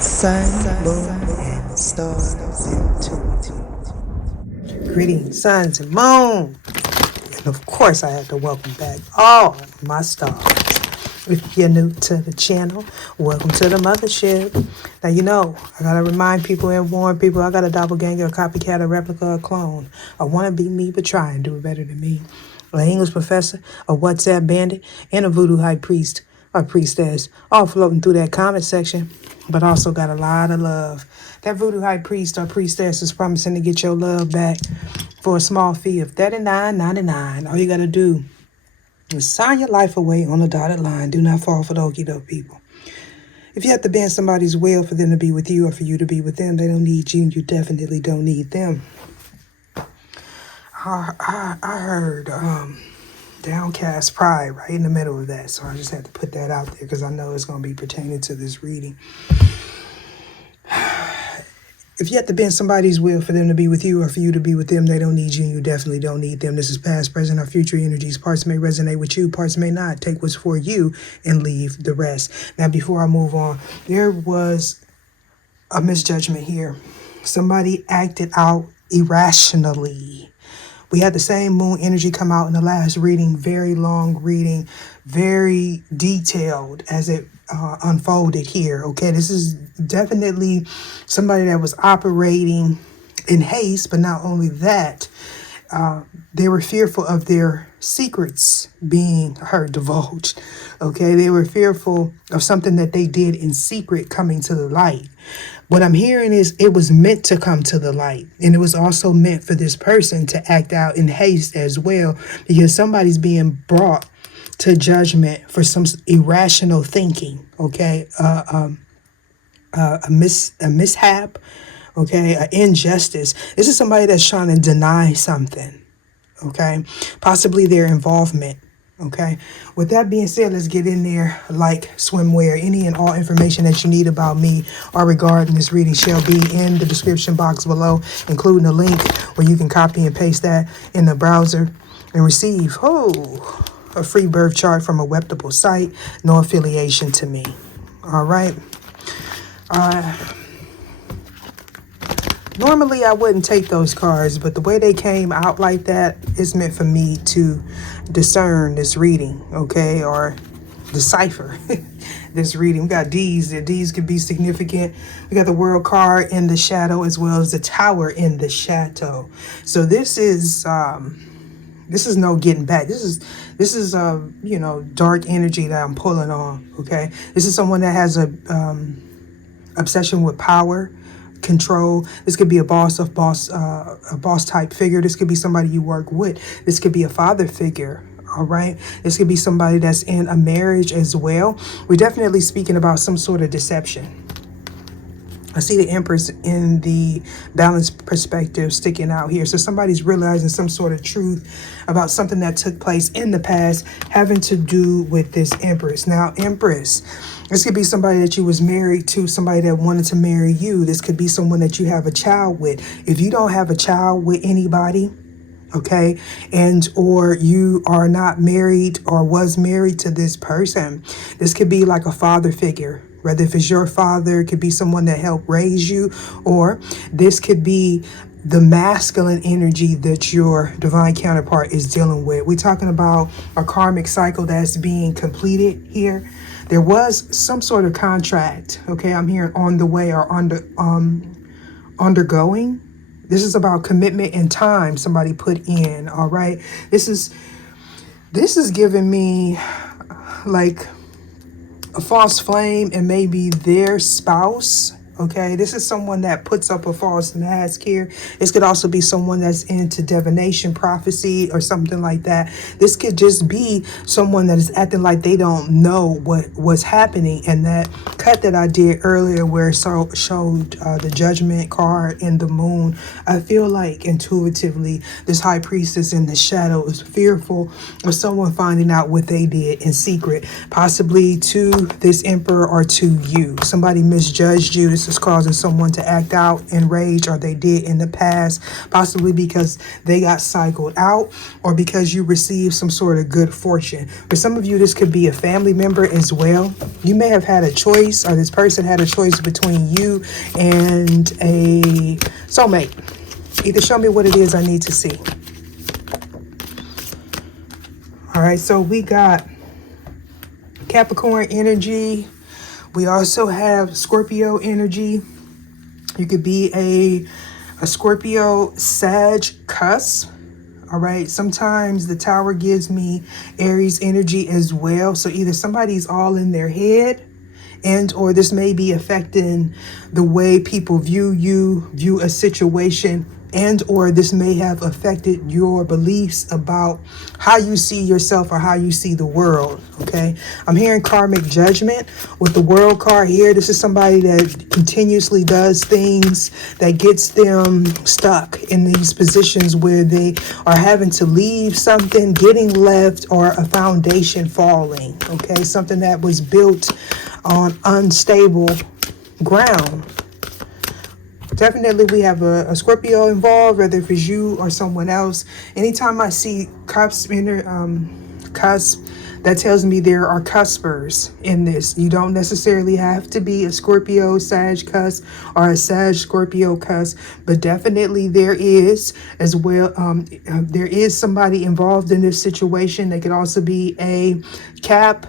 Sun, moon, and stars intuitive. Greetings, suns and moon. And of course, I have to welcome back all my stars. If you're new to the channel, welcome to the mothership. Now, you know, I got to remind people and warn people, I got a doppelganger, a copycat, a replica, a clone. I want to be me, but try and do it better than me. An English professor, a WhatsApp bandit, and a voodoo high priest or priestess, all floating through that comment section, but also got a lot of love. That voodoo high priest or priestess is promising to get your love back for a small fee of $39.99. All you got to do is sign your life away on a dotted line. Do not fall for the okie doke people. If you have to bend somebody's will for them to be with you or for you to be with them, they don't need you and you definitely don't need them. I heard downcast pride right in the middle of that, so I just had to put that out there because I know it's going to be pertaining to this reading. If you have to bend somebody's will for them to be with you or for you to be with them, they don't need you and you definitely don't need them. This is past, present, or future energies. Parts may resonate with you, parts may not. Take what's for you and leave the rest. Now, before I move on, there was a misjudgment here. Somebody acted out irrationally. We had the same moon energy come out in the last reading, very long reading, very detailed as it unfolded here. Okay, this is definitely somebody that was operating in haste, but not only that, they were fearful of their secrets being divulged. Okay, they were fearful of something that they did in secret coming to the light. What I'm hearing is it was meant to come to the light. And it was also meant for this person to act out in haste as well, because somebody's being brought to judgment for some irrational thinking. Okay, a mishap. Okay, an injustice. This is somebody that's trying to deny something. Okay, possibly their involvement. Okay, with that being said, let's get in there like swimwear. Any and all information that you need about me or regarding this reading shall be in the description box below, including a link where you can copy and paste that in the browser and receive a free birth chart from a reputable site. No affiliation to me. All right. Normally, I wouldn't take those cards, but the way they came out like that is meant for me to discern this reading, okay, or decipher this reading. We got D's. The D's could be significant. We got the World card in the shadow as well as the Tower in the shadow. So this is no getting back. This is dark energy that I'm pulling on. Okay, this is someone that has a obsession with power, control. This could be a boss type figure. This could be somebody you work with. This could be a father figure. All right. This could be somebody that's in a marriage as well. We're definitely speaking about some sort of deception. I see the Empress in the balanced perspective sticking out here. So somebody's realizing some sort of truth about something that took place in the past having to do with this Empress. Now, Empress, this could be somebody that you was married to, somebody that wanted to marry you. This could be someone that you have a child with. If you don't have a child with anybody, okay, and or you are not married or was married to this person, this could be like a father figure. Whether if it's your father, it could be someone that helped raise you, or this could be the masculine energy that your divine counterpart is dealing with. We're talking about a karmic cycle that's being completed here. There was some sort of contract, okay, I'm hearing on the way or undergoing. This is about commitment and time somebody put in, all right? This is giving me like a false flame and maybe their spouse. Okay, this is someone that puts up a false mask here. This could also be someone that's into divination, prophecy, or something like that. This could just be someone that is acting like they don't know what's happening. And that cut that I did earlier where it showed the judgment card in the moon, I feel like intuitively this high priestess in the shadow is fearful of someone finding out what they did in secret, possibly to this emperor or to you. Somebody misjudged you. This is causing someone to act out in rage, or they did in the past, possibly because they got cycled out or because you received some sort of good fortune. For some of you, this could be a family member as well. You may have had a choice, or this person had a choice between you and a soulmate. Either show me what it is I need to see. All right, so we got Capricorn energy. We also have Scorpio energy. You could be a Scorpio Sag cusp. All right, sometimes the Tower gives me Aries energy as well. So either somebody's all in their head, and or this may be affecting the way people view you, view a situation, and or this may have affected your beliefs about how you see yourself or how you see the world. Okay, I'm hearing karmic judgment with the World card here. This is somebody that continuously does things that gets them stuck in these positions where they are having to leave something, getting left, or a foundation falling. Okay, something that was built on unstable ground. Definitely we have a Scorpio involved, whether if it's you or someone else. Anytime I see cusp, cusp, that tells me there are cuspers in this. You don't necessarily have to be a Scorpio Sag cusp or a Sag Scorpio cusp, but definitely there is as well. There is somebody involved in this situation. They could also be a Cap,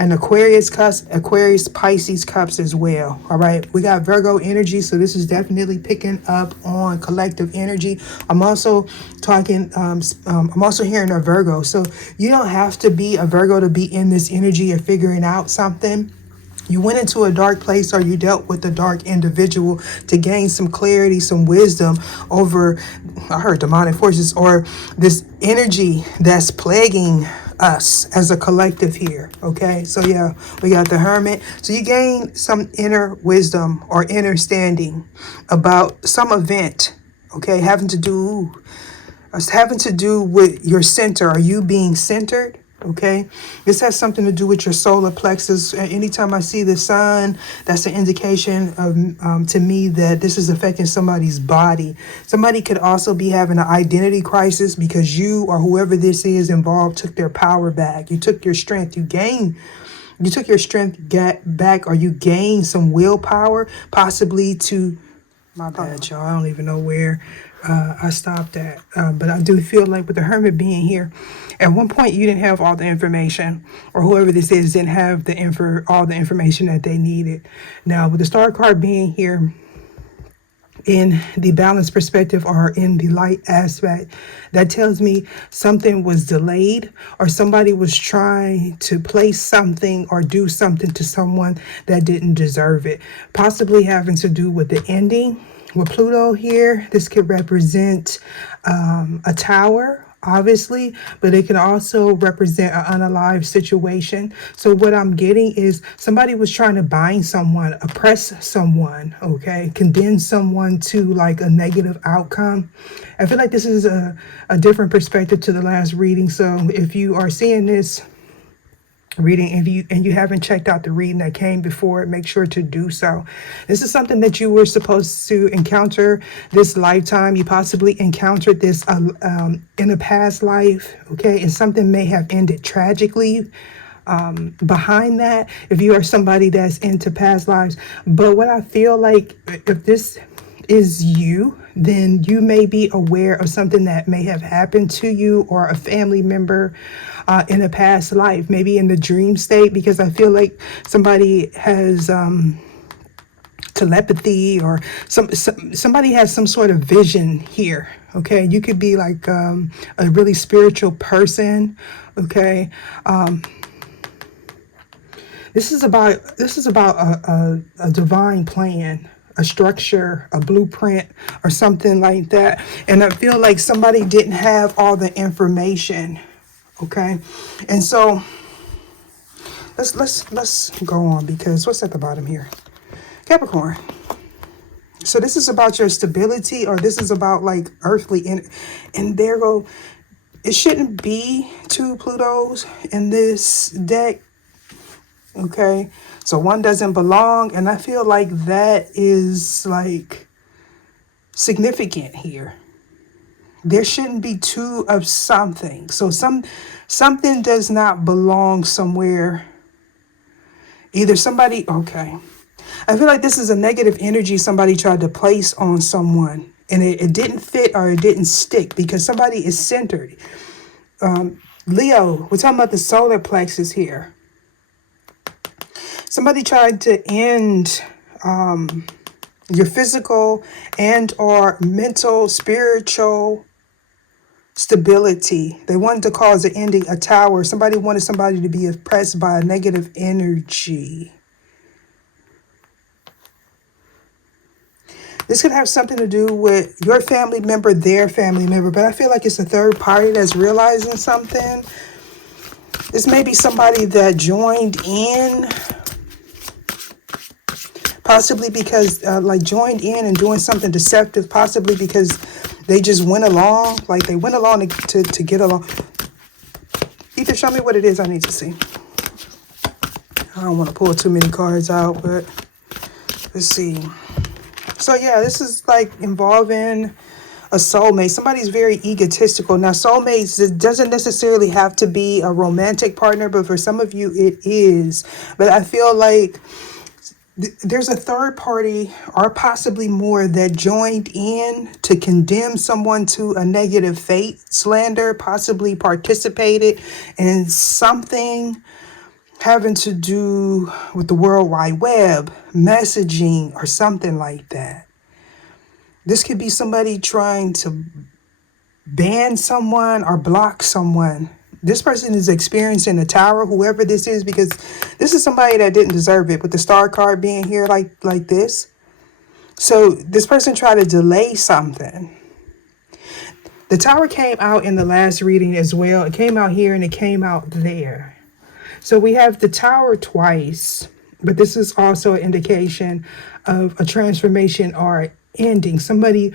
an Aquarius cusp, Aquarius Pisces cups as well. All right, we got Virgo energy, so this is definitely picking up on collective energy. I'm also talking, I'm also hearing a Virgo. So you don't have to be a Virgo to be in this energy or figuring out something. You went into a dark place, or you dealt with a dark individual to gain some clarity, some wisdom over, I heard demonic forces, or this energy that's plaguing us as a collective here. Okay, so yeah, we got the Hermit. So you gain some inner wisdom or understanding about some event, okay, having to do with your center. Are you being centered? Okay, this has something to do with your solar plexus. Anytime I see the sun, that's an indication of to me that this is affecting somebody's body. Somebody could also be having an identity crisis because you or whoever this is involved took their power back. You took your strength. You took your strength back, or you gained some willpower, possibly to. My bad, y'all. I don't even know where I stopped at. But I do feel like with the Hermit being here, at one point you didn't have all the information, or whoever this is didn't have all the information that they needed. Now, with the Star card being here, in the balanced perspective or in the light aspect, that tells me something was delayed, or somebody was trying to place something or do something to someone that didn't deserve it, possibly having to do with the ending. With Pluto here, this could represent a tower, obviously, but it can also represent an unalive situation. So what I'm getting is somebody was trying to bind someone, oppress someone, okay, condemn someone to like a negative outcome. I feel like this is a different perspective to the last reading. So if you are seeing this reading and you haven't checked out the reading that came before it, make sure to do so. This is something that you were supposed to encounter this lifetime. You possibly encountered this in a past life, okay, and something may have ended tragically behind that, if you are somebody that's into past lives. But what I feel like, if this is you, then you may be aware of something that may have happened to you or a family member in a past life, maybe in the dream state, because I feel like somebody has telepathy, or somebody has some sort of vision here. Okay, you could be like a really spiritual person. Okay, this is about a divine plan, a structure, a blueprint, or something like that. And I feel like somebody didn't have all the information. Okay, and so let's go on, because what's at the bottom here? Capricorn. So this is about your stability, or this is about like earthly, and there go. It shouldn't be two Plutos in this deck. Okay, so one doesn't belong, and I feel like that is like significant here. There shouldn't be two of something. So something does not belong somewhere. Either somebody, okay. I feel like this is a negative energy somebody tried to place on someone, and it didn't fit or it didn't stick because somebody is centered. Leo, we're talking about the solar plexus here. Somebody tried to end your physical and or mental, spiritual stability. They wanted to cause an ending, a tower. Somebody wanted somebody to be oppressed by a negative energy. This could have something to do with your family member, their family member, but I feel like it's a third party that's realizing something. This may be somebody that joined in, possibly because, joined in and doing something deceptive, possibly because they just went along, like they went along to get along. Either show me what it is I need to see. I don't want to pull too many cards out, but let's see. So yeah, this is like involving a soulmate. Somebody's very egotistical. Now, soulmates, it doesn't necessarily have to be a romantic partner, but for some of you it is. But I feel like there's a third party or possibly more that joined in to condemn someone to a negative fate, slander, possibly participated in something having to do with the World Wide Web, messaging, or something like that. This could be somebody trying to ban someone or block someone. This person is experiencing a tower, whoever this is, because this is somebody that didn't deserve it, with the star card being here like this. So this person tried to delay something. The tower came out in the last reading as well. It came out here and it came out there. So we have the tower twice, but this is also an indication of a transformation or ending. Somebody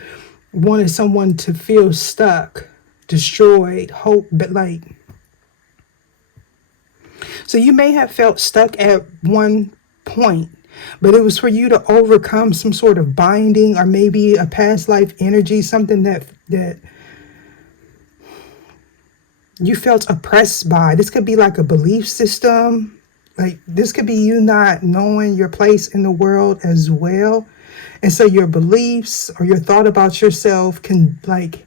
wanted someone to feel stuck, destroyed, hope, but like, so you may have felt stuck at one point, but it was for you to overcome some sort of binding or maybe a past life energy, something that you felt oppressed by. This could be like a belief system. Like this could be you not knowing your place in the world as well. And so your beliefs or your thought about yourself can like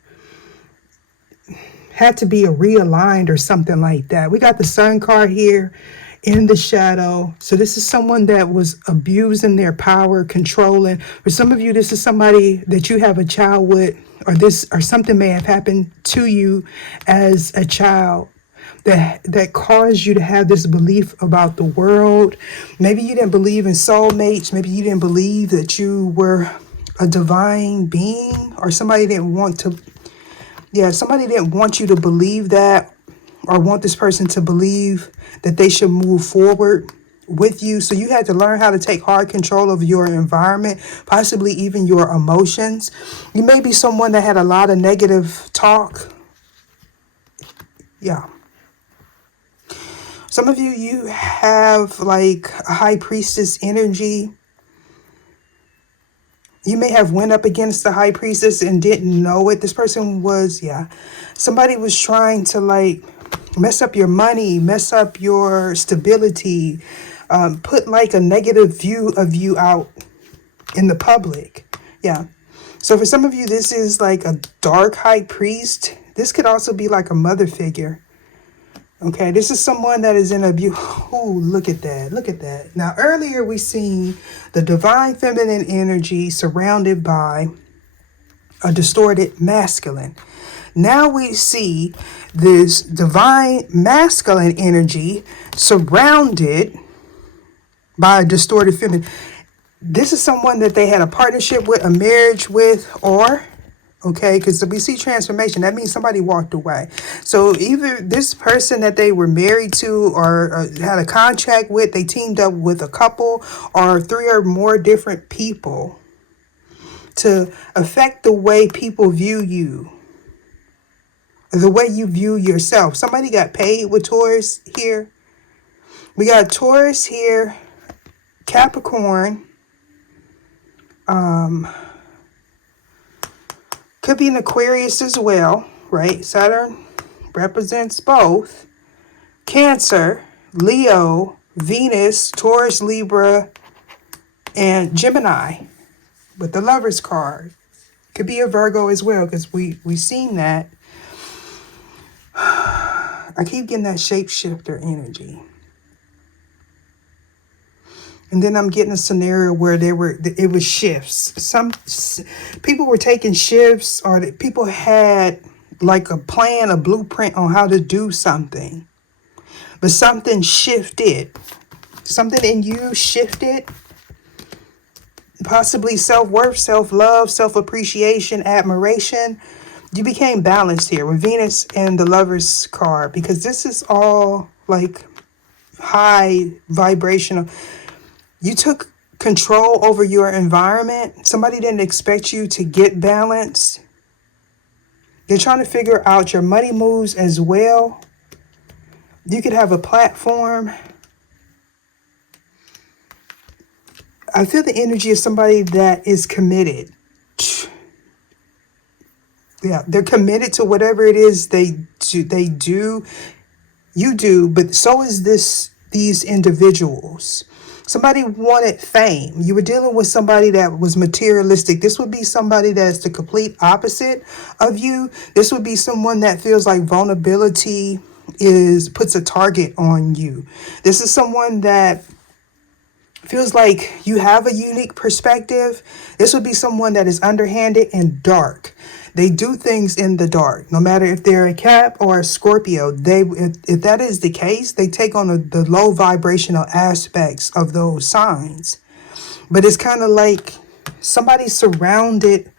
had to be realigned or something like that. We got the Sun card here in the shadow. So this is someone that was abusing their power, controlling. For some of you, this is somebody that you have a child with, or something may have happened to you as a child that caused you to have this belief about the world. Maybe you didn't believe in soulmates. Maybe you didn't believe that you were a divine being, or somebody didn't want you to believe that, or want this person to believe that they should move forward with you. So you had to learn how to take hard control of your environment, possibly even your emotions. You may be someone that had a lot of negative talk. Yeah. Some of you have like a high priestess energy. You may have went up against the high priestess and didn't know it. This person was, somebody was trying to like mess up your money, mess up your stability, put like a negative view of you out in the public. Yeah. So for some of you, this is like a dark high priest. This could also be like a mother figure. Okay, this is someone that is in abuse. Oh, look at that. Look at that. Now, earlier we seen the divine feminine energy surrounded by a distorted masculine. Now we see this divine masculine energy surrounded by a distorted feminine. This is someone that they had a partnership with, a marriage with, or... okay, because we see transformation. That means somebody walked away. So either this person that they were married to or had a contract with, they teamed up with a couple or 3 or more different people to affect the way people view you, the way you view yourself. Somebody got paid with Taurus here. We got Taurus here, Capricorn. Could be an Aquarius as well, right? Saturn represents both. Cancer, Leo, Venus, Taurus, Libra, and Gemini with the Lovers card. Could be a Virgo as well, because we seen that. I keep getting that shapeshifter energy. And then I'm getting a scenario where it was shifts. Some people were taking shifts, or people had like a plan, a blueprint on how to do something. But something shifted. Something in you shifted. Possibly self-worth, self-love, self-appreciation, admiration. You became balanced here with Venus and the Lovers card, because this is all like high vibrational. You took control over your environment. Somebody didn't expect you to get balanced. You're trying to figure out your money moves as well. You could have a platform. I feel the energy of somebody that is committed. Yeah, they're committed to whatever it is they do. You do, but so is these individuals. Somebody wanted fame. You were dealing with somebody that was materialistic. This would be somebody that's the complete opposite of you. This would be someone that feels like vulnerability puts a target on you. This is someone that feels like you have a unique perspective. This would be someone that is underhanded and dark. They do things in the dark. No matter if they're a Cap or a Scorpio, if that is the case, they take on the low vibrational aspects of those signs. But it's kind of like somebody surrounded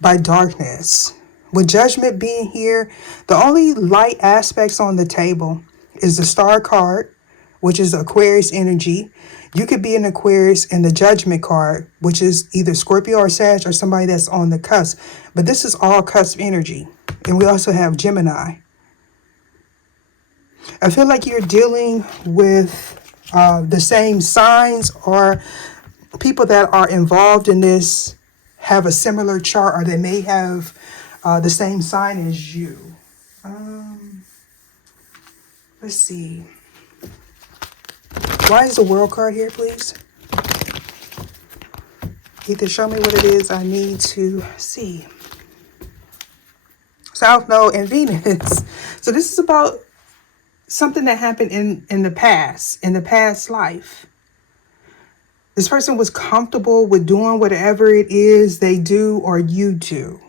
by darkness. With Judgment being here, the only light aspects on the table is the Star card, which is Aquarius energy. You could be an Aquarius in the Judgment card, which is either Scorpio or Sag or somebody that's on the cusp. But this is all cusp energy. And we also have Gemini. I feel like you're dealing with the same signs, or people that are involved in this have a similar chart, or they may have the same sign as you. Let's see. Why is the World card here, please? Either show me what it is I need to see. South Node and Venus. So this is about something that happened in the past life. This person was comfortable with doing whatever it is they do or you do.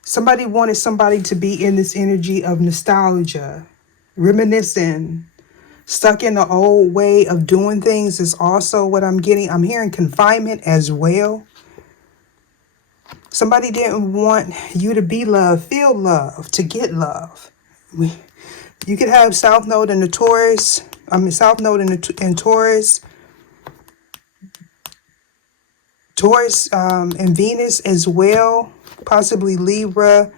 Somebody wanted somebody to be in this energy of nostalgia, reminiscing. Stuck in the old way of doing things is also what I'm getting. I'm hearing confinement as well. Somebody didn't want you to be loved, feel love, to get love. You could have South Node in the Taurus. South Node in Taurus. Taurus and Venus as well. Possibly Libra,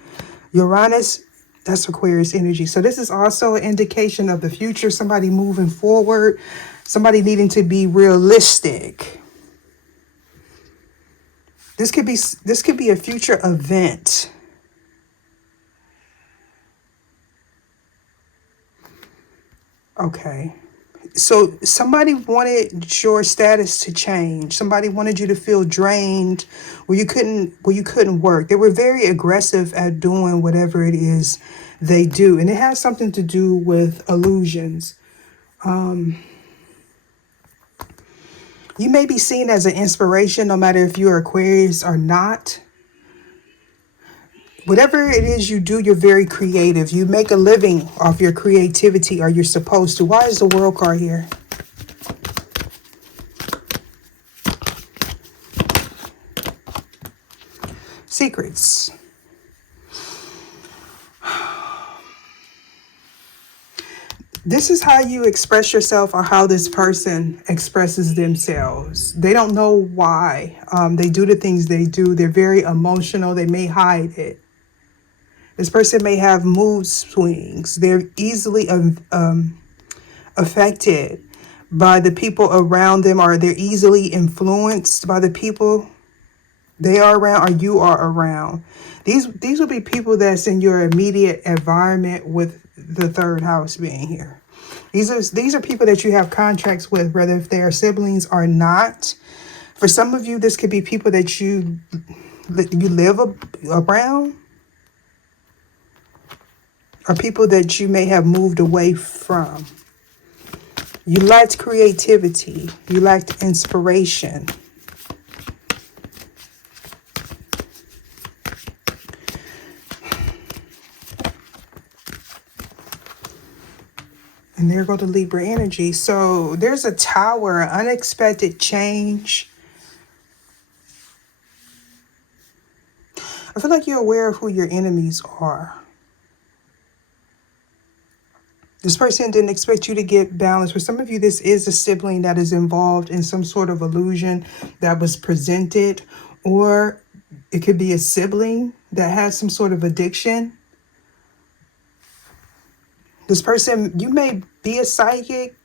Uranus. That's Aquarius energy. So this is also an indication of the future. Somebody moving forward. Somebody needing to be realistic. This could be a future event. Okay. So somebody wanted your status to change. Somebody wanted you to feel drained, where you couldn't work. They were very aggressive at doing whatever it is they do. And it has something to do with illusions. You may be seen as an inspiration, no matter if you're Aquarius or not. Whatever it is you do, you're very creative. You make a living off your creativity, or you're supposed to. Why is the World card here? Secrets. This is how you express yourself, or how this person expresses themselves. They don't know why they do the things they do. They're very emotional. They may hide it. This person may have mood swings. They're easily affected by the people around them, or they're easily influenced by the people they are around or you are around. These will be people that's in your immediate environment, with the third house being here. These are people that you have contracts with, whether if they are siblings or not. For some of you, this could be people that you live around, or people that you may have moved away from. You lacked creativity. You lacked inspiration. And there go the Libra energy. So there's a tower, unexpected change. I feel like you're aware of who your enemies are. This person didn't expect you to get balanced. For some of you, this is a sibling that is involved in some sort of illusion that was presented, or it could be a sibling that has some sort of addiction. This person, you may be a psychic.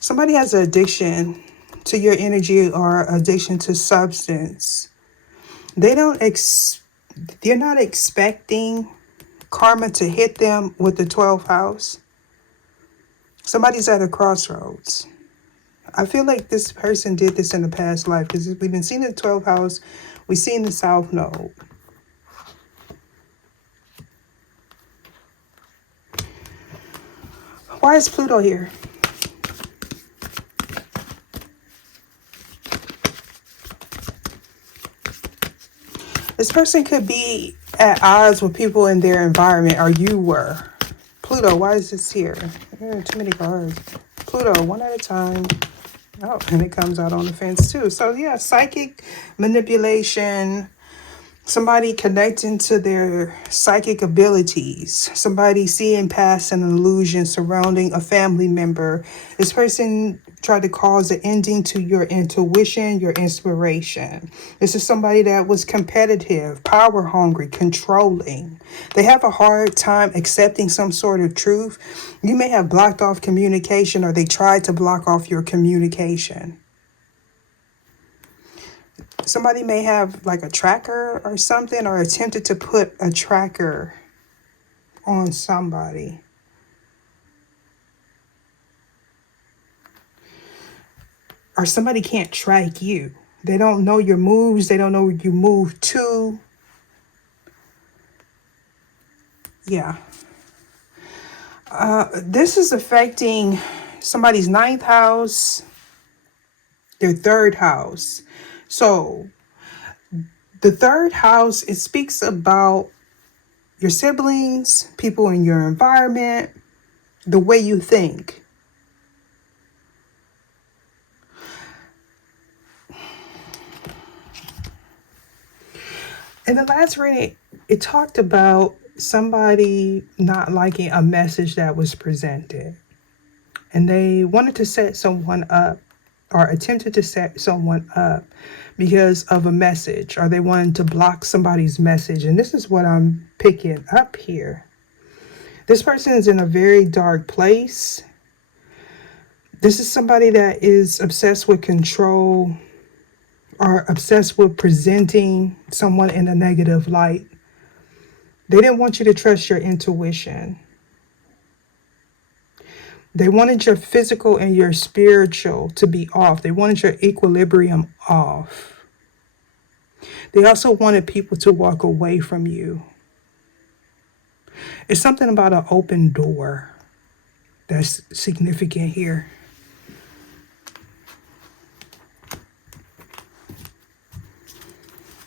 Somebody has an addiction to your energy or addiction to substance. They're not expecting karma to hit them with the 12th house. Somebody's at a crossroads. I feel like this person did this in the past life, because we've been seeing the 12th house. We've seen the South Node. Why is Pluto here? This person could be at odds with people in their environment, or you were. Pluto, why is this here? Too many cards. Pluto, one at a time. Oh, and it comes out on the fence too. So yeah, psychic manipulation. Somebody connecting to their psychic abilities. Somebody seeing past an illusion surrounding a family member. This person tried to cause an ending to your intuition, your inspiration. This is somebody that was competitive, power hungry, controlling. They have a hard time accepting some sort of truth. You may have blocked off communication, or they tried to block off your communication. Somebody may have like a tracker or something, or attempted to put a tracker on somebody. Or somebody can't track you. They don't know your moves. They don't know where you move to. Yeah. This is affecting somebody's 9th house, their 3rd house. So the 3rd house, it speaks about your siblings, people in your environment, the way you think. In the last reading, it talked about somebody not liking a message that was presented. And they wanted to set someone up, or attempted to set someone up because of a message, or they wanted to block somebody's message. And this is what I'm picking up here. This person is in a very dark place. This is somebody that is obsessed with control, or obsessed with presenting someone in a negative light. They didn't want you to trust your intuition. They wanted your physical and your spiritual to be off. They wanted your equilibrium off. They also wanted people to walk away from you. It's something about an open door that's significant here.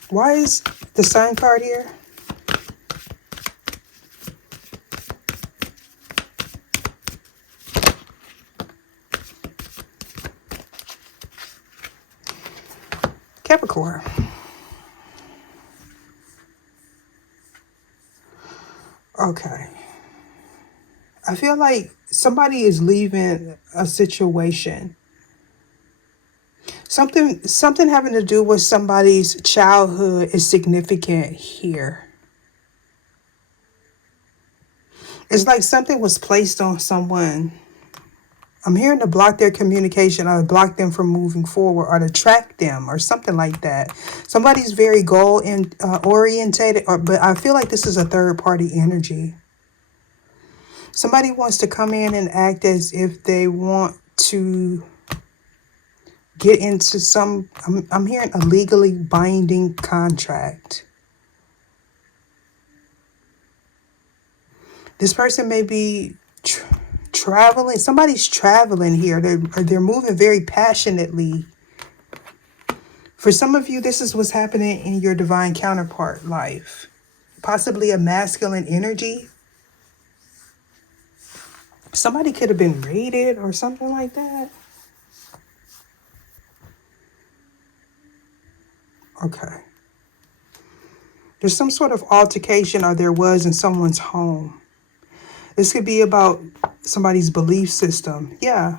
Why is the Sun card here? Capricorn. Okay. I feel like somebody is leaving a situation. Something having to do with somebody's childhood is significant here. It's like something was placed on someone. I'm hearing to block their communication or block them from moving forward or to track them or something like that. Somebody's very goal orientated, but I feel like this is a third party energy. Somebody wants to come in and act as if they want to get into some, I'm hearing a legally binding contract. This person may be traveling. Somebody's traveling here. They're moving very passionately. For some of you, this is what's happening in your divine counterpart life. Possibly a masculine energy. Somebody could have been raided or something like that. Okay. There's some sort of altercation, or there was, in someone's home. This could be about somebody's belief system. Yeah.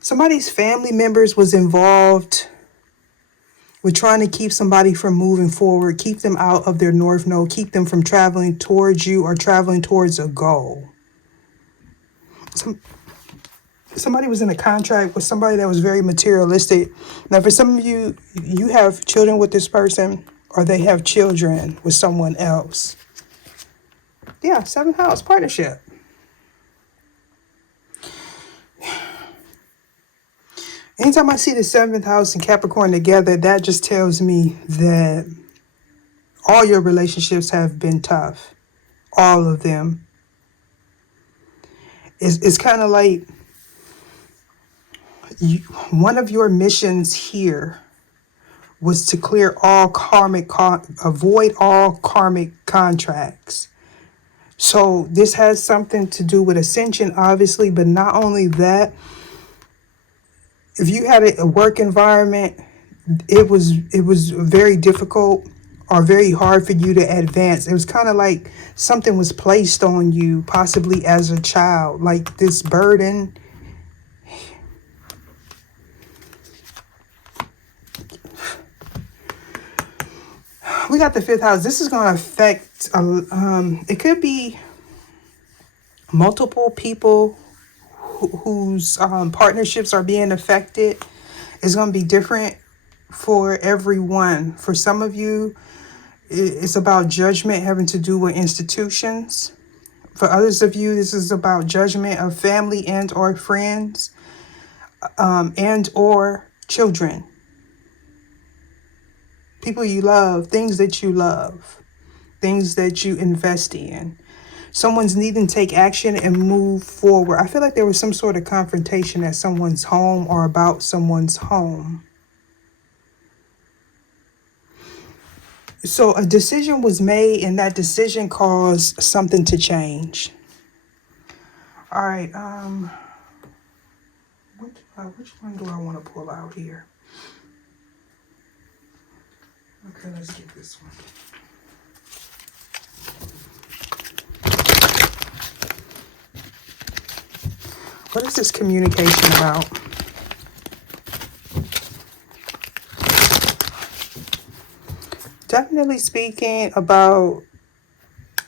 Somebody's family members was involved with trying to keep somebody from moving forward, keep them out of their north node, keep them from traveling towards you or traveling towards a goal. Somebody was in a contract with somebody that was very materialistic. Now, for some of you, you have children with this person, or they have children with someone else. Yeah, 7th house, partnership. Anytime I see the 7th house and Capricorn together, that just tells me that all your relationships have been tough. All of them. It's kind of like one of your missions here was to clear all karmic, avoid all karmic contracts. So this has something to do with Ascension, obviously, but not only that, if you had a work environment, it was very difficult or very hard for you to advance. It was kind of like something was placed on you, possibly as a child, like this burden. We got the 5th house. This is going to affect, it could be multiple people whose partnerships are being affected. It's going to be different for everyone. For some of you, it's about judgment having to do with institutions. For others of you, this is about judgment of family and or friends and or children. People you love, things that you love, things that you invest in. Someone's needing to take action and move forward. I feel like there was some sort of confrontation at someone's home or about someone's home. So a decision was made, and that decision caused something to change. All right. Which one do I want to pull out here? Okay, let's get this one. What is this communication about? Definitely speaking about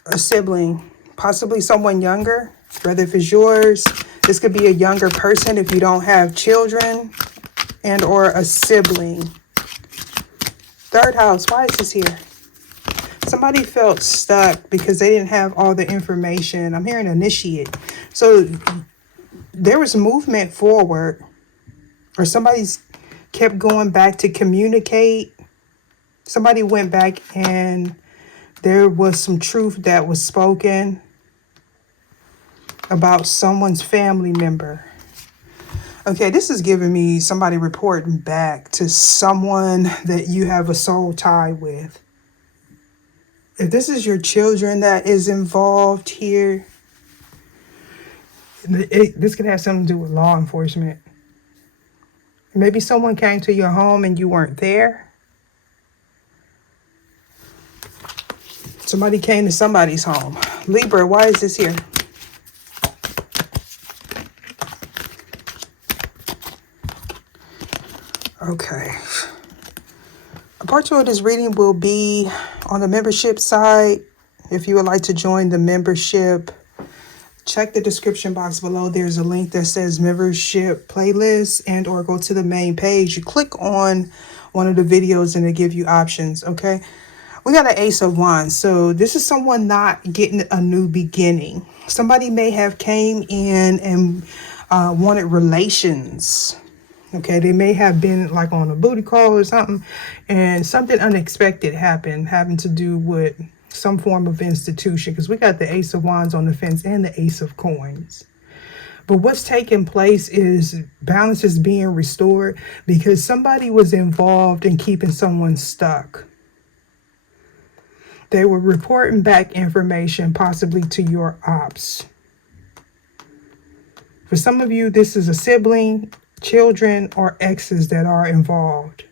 a sibling, possibly someone younger, whether if it's yours. This could be a younger person if you don't have children, and or a sibling. 3rd house, why is this here? Somebody felt stuck because they didn't have all the information. I'm hearing initiate. So there was movement forward, or somebody's kept going back to communicate. Somebody went back and there was some truth that was spoken about someone's family member. Okay, this is giving me somebody reporting back to someone that you have a soul tie with. If this is your children that is involved here, this could have something to do with law enforcement. Maybe someone came to your home and you weren't there. Somebody came to somebody's home. Libra, why is this here? Okay. A part two of this reading will be On the membership side, if you would like to join the membership, check the description box below. There's a link that says membership playlist, and or go to the main page. You click on one of the videos and they give you options. Okay. We got an Ace of Wands. So this is someone not getting a new beginning. Somebody may have came in and wanted relations. Okay, they may have been like on a booty call or something, and something unexpected happened, having to do with some form of institution, because we got the Ace of Wands on the fence and the Ace of Coins. But what's taking place is balance is being restored because somebody was involved in keeping someone stuck. They were reporting back information, possibly to your ops. For some of you, this is a sibling, children, or exes that are involved.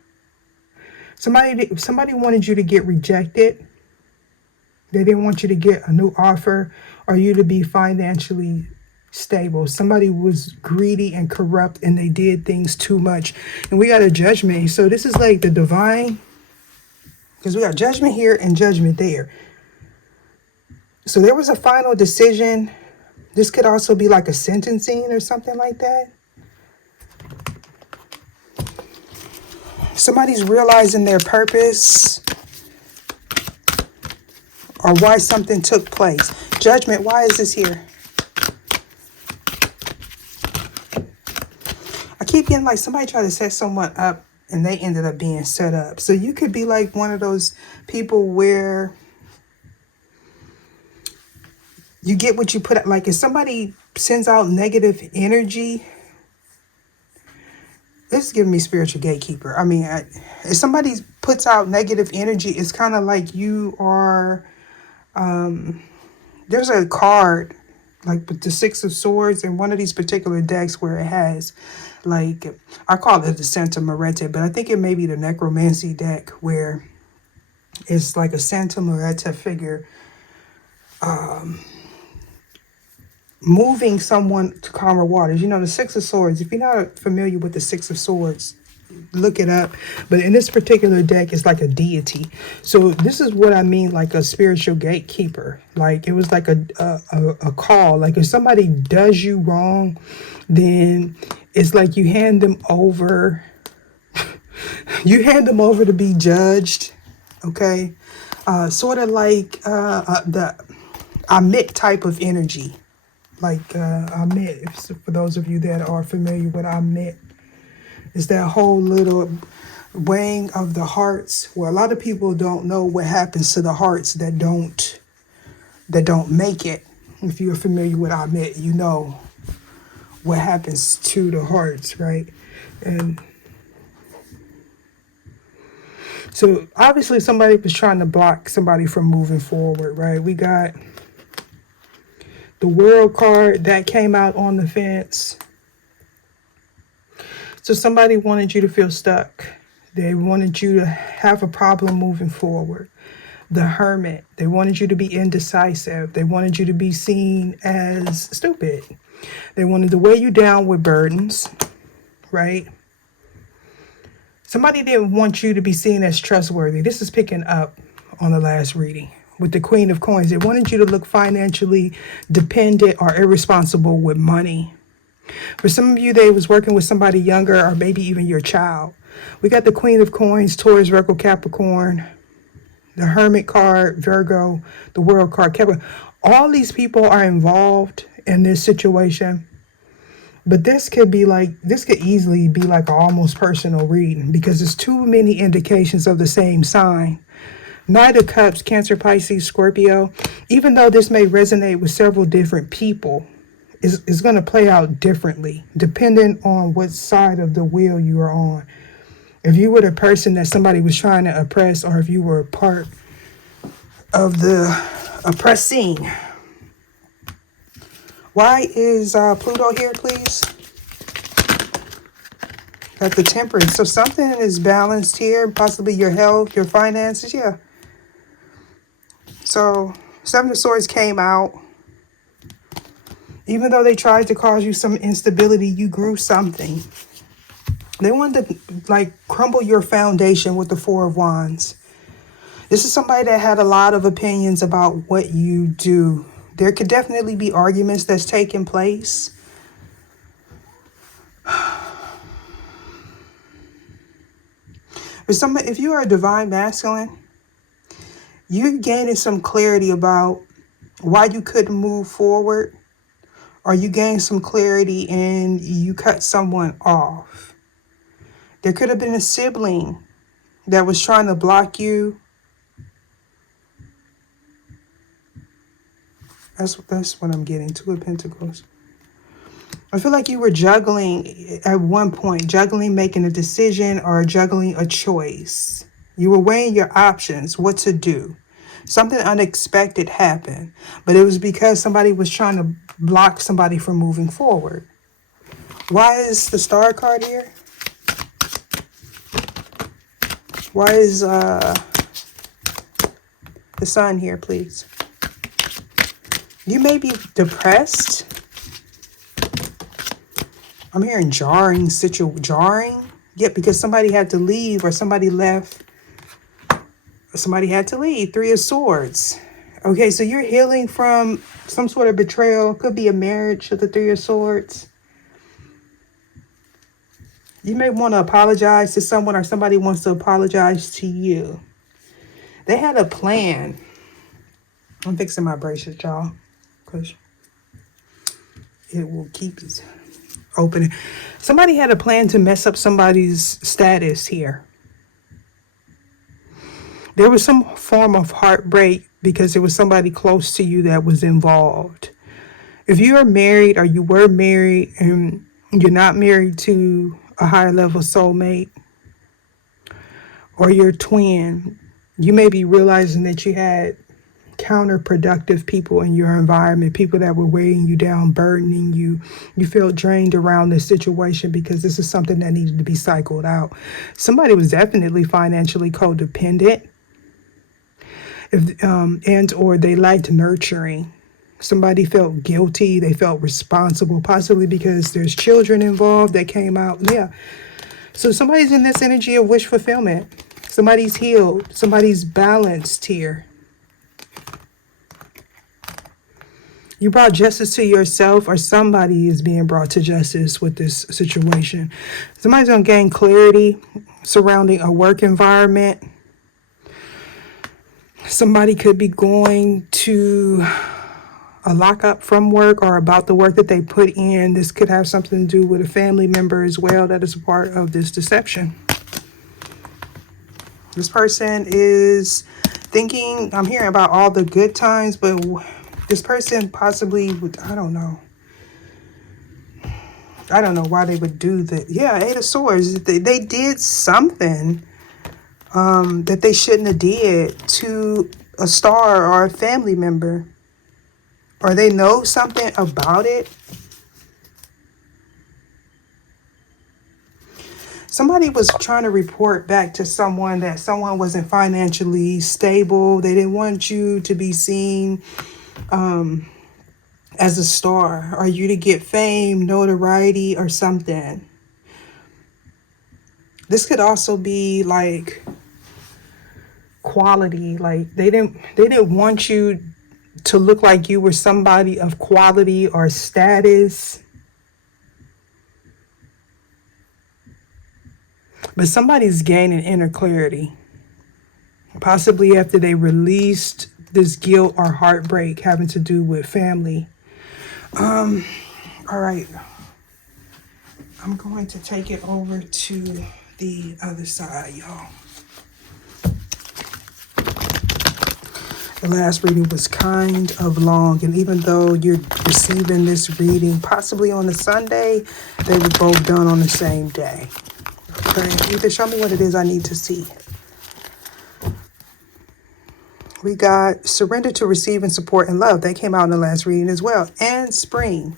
Somebody wanted you to get rejected. They didn't want you to get a new offer or you to be financially stable. Somebody was greedy and corrupt and they did things too much. And we got a judgment. So this is like the divine, because we got judgment here and judgment there. So there was a final decision. This could also be like a sentencing or something like that. Somebody's realizing their purpose or why something took place. Judgment, why is this here? I keep getting like somebody tried to set someone up and they ended up being set up. So you could be like one of those people where you get what you put out. Like if somebody sends out negative energy, this is giving me spiritual gatekeeper. I mean, if somebody puts out negative energy, it's kind of like you are, there's a card like with the Six of Swords in one of these particular decks where it has like, I call it the Santa Muerte, but I think it may be the Necromancy deck where it's like a Santa Muerte figure moving someone to calmer waters. You know, the Six of Swords, if you're not familiar with the Six of Swords, look it up. But in this particular deck, it's like a deity. So this is what I mean, like a spiritual gatekeeper. Like it was like a call. Like if somebody does you wrong, then it's like you hand them over. You hand them over to be judged. Okay. Sort of like the Amit type of energy. Like Amit, for those of you that are familiar with Amit, is that whole little weighing of the hearts, where a lot of people don't know what happens to the hearts that don't make it. If you're familiar with Amit, you know what happens to the hearts, right? And so obviously somebody was trying to block somebody from moving forward, right? We got the World card that came out on the fence. So somebody wanted you to feel stuck. They wanted you to have a problem moving forward. The Hermit, they wanted you to be indecisive. They wanted you to be seen as stupid. They wanted to weigh you down with burdens, right? Somebody didn't want you to be seen as trustworthy. This is picking up on the last reading. With the Queen of Coins, they wanted you to look financially dependent or irresponsible with money. For some of you, they was working with somebody younger or maybe even your child. We got the Queen of Coins, Taurus, Virgo, Capricorn, the Hermit card, Virgo, the World card, Capricorn. All these people are involved in this situation. But this could easily be like an almost personal reading because there's too many indications of the same sign. Knight of Cups, Cancer, Pisces, Scorpio, even though this may resonate with several different people, is going to play out differently depending on what side of the wheel you are on. If you were the person that somebody was trying to oppress, or if you were a part of the oppressing. Why is Pluto here, please? Got the Temperance. So something is balanced here, possibly your health, your finances, yeah. So Seven of Swords came out. Even though they tried to cause you some instability, you grew something. They wanted to like crumble your foundation with the Four of Wands. This is somebody that had a lot of opinions about what you do. There could definitely be arguments that's taking place. If you are a divine masculine, you're gaining some clarity about why you couldn't move forward, or you gain some clarity and you cut someone off. There could have been a sibling that was trying to block you. That's what I'm getting. Two of Pentacles. I feel like you were juggling at one point, juggling making a decision or juggling a choice. You were weighing your options, what to do. Something unexpected happened, but it was because somebody was trying to block somebody from moving forward. Why is the Star card here? Why is the Sun here, please? You may be depressed. I'm hearing jarring. Yep, because somebody had to leave or somebody left. Somebody had to leave. Three of Swords. Okay, so you're healing from some sort of betrayal. Could be a marriage with the Three of Swords. You may want to apologize to someone, or somebody wants to apologize to you. They had a plan. I'm fixing my braces, y'all, because it will keep it open. Somebody had a plan to mess up somebody's status here. There was some form of heartbreak because there was somebody close to you that was involved. If you are married or you were married and you're not married to a higher level soulmate or your twin, you may be realizing that you had counterproductive people in your environment, people that were weighing you down, burdening you. You felt drained around this situation because this is something that needed to be cycled out. Somebody was definitely financially codependent. Or they lacked nurturing. Somebody felt guilty. They felt responsible, possibly because there's children involved that came out. Yeah. So somebody's in this energy of wish fulfillment. Somebody's healed. Somebody's balanced here. You brought justice to yourself, or somebody is being brought to justice with this situation. Somebody's going to gain clarity surrounding a work environment. Somebody could be going to a lockup from work or about the work that they put in. This could have something to do with a family member as well that is a part of this deception. This person is thinking, I'm hearing about all the good times, but this person possibly would, I don't know why they would do that. Yeah, Eight of Swords. They did something that they shouldn't have did to a star or a family member, or they know something about it. Somebody was trying to report back to someone that someone wasn't financially stable. They didn't want you to be seen as a star, or you to get fame, notoriety, or something. This could also be like quality. Like they didn't want you to look like you were somebody of quality or status. But somebody's gaining inner clarity, possibly after they released this guilt or heartbreak having to do with family. All right. I'm going to take it over to the other side, y'all. The last reading was kind of long, and even though you're receiving this reading possibly on a Sunday, they were both done on the same day. Okay, either show me what it is I need to see. We got surrender to receiving support and love. That came out in the last reading as well. And spring.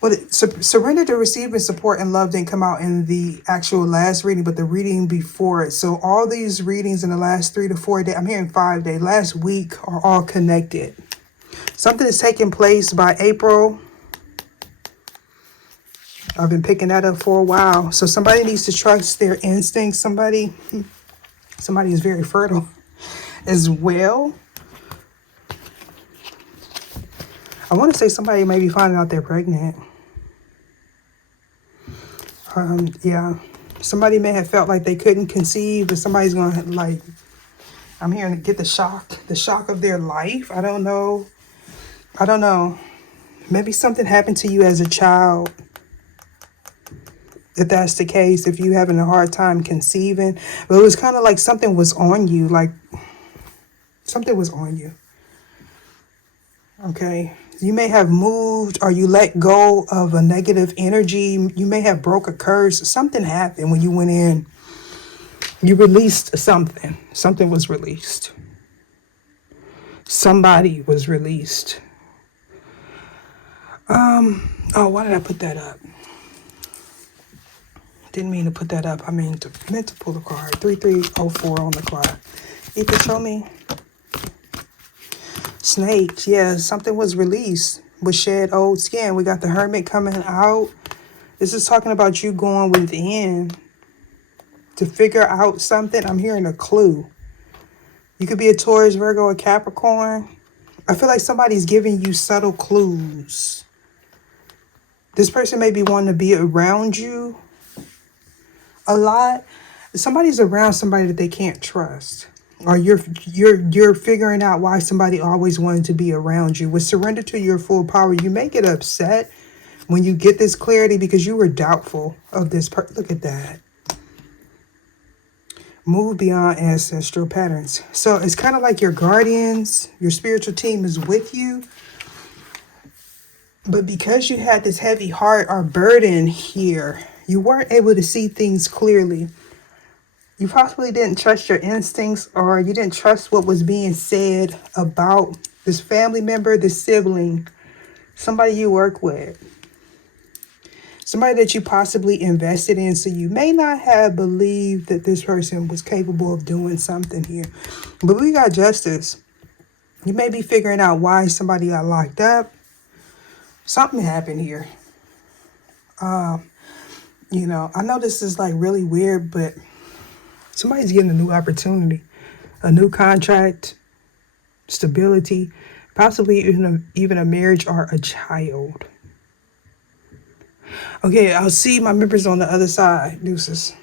Well, surrender to receiving support and love didn't come out in the actual last reading, but the reading before it. So all these readings in the last 3 to 4 days, I'm hearing 5 days, last week, are all connected. Something is taking place by April. I've been picking that up for a while. So somebody needs to trust their instincts. Somebody Somebody is very fertile as well. I want to say somebody may be finding out they're pregnant. Yeah. Somebody may have felt like they couldn't conceive, but somebody's going to, like, I'm hearing, get the shock of their life. I don't know. Maybe something happened to you as a child. If that's the case, if you're having a hard time conceiving, but it was kind of like something was on you, like something was on you. Okay. You may have moved or you let go of a negative energy. You may have broke a curse. Something happened when you went in. You released something. Something was released. Somebody was released. Oh, why did I put that up? Didn't mean to put that up. I meant to pull the card. 3304 on the clock. You can show me. Snakes, yeah, something was released. Was shed old skin. We got the Hermit coming out. This is talking about you going within to figure out something. I'm hearing a clue. You could be a Taurus, Virgo, or Capricorn. I feel like somebody's giving you subtle clues. This person may be wanting to be around you a lot. Somebody's around somebody that they can't trust. Or you're figuring out why somebody always wanted to be around you. With surrender to your full power, you may get upset when you get this clarity because you were doubtful of this person. Look at that. Move beyond ancestral patterns. So it's kind of like your guardians, your spiritual team is with you. But because you had this heavy heart or burden here, you weren't able to see things clearly. You possibly didn't trust your instincts, or you didn't trust what was being said about this family member, this sibling, somebody you work with, somebody that you possibly invested in. So you may not have believed that this person was capable of doing something here. But we got justice. You may be figuring out why somebody got locked up. Something happened here. You know, I know this is like really weird, but somebody's getting a new opportunity, a new contract, stability, possibly even a marriage or a child. Okay, I'll see my members on the other side. Deuces.